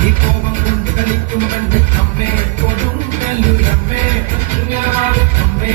കൈ കോപം കൊണ്ട് കളിക്കും കണ്ട് അമ്മേ കൊടുങ്കലുരമ്മേ അമ്മേ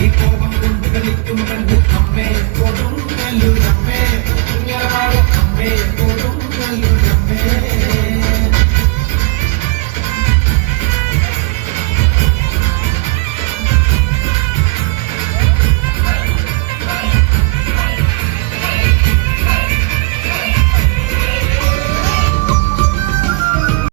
കളിക്കും കളിക്കും കണ്ടു അമ്മേ.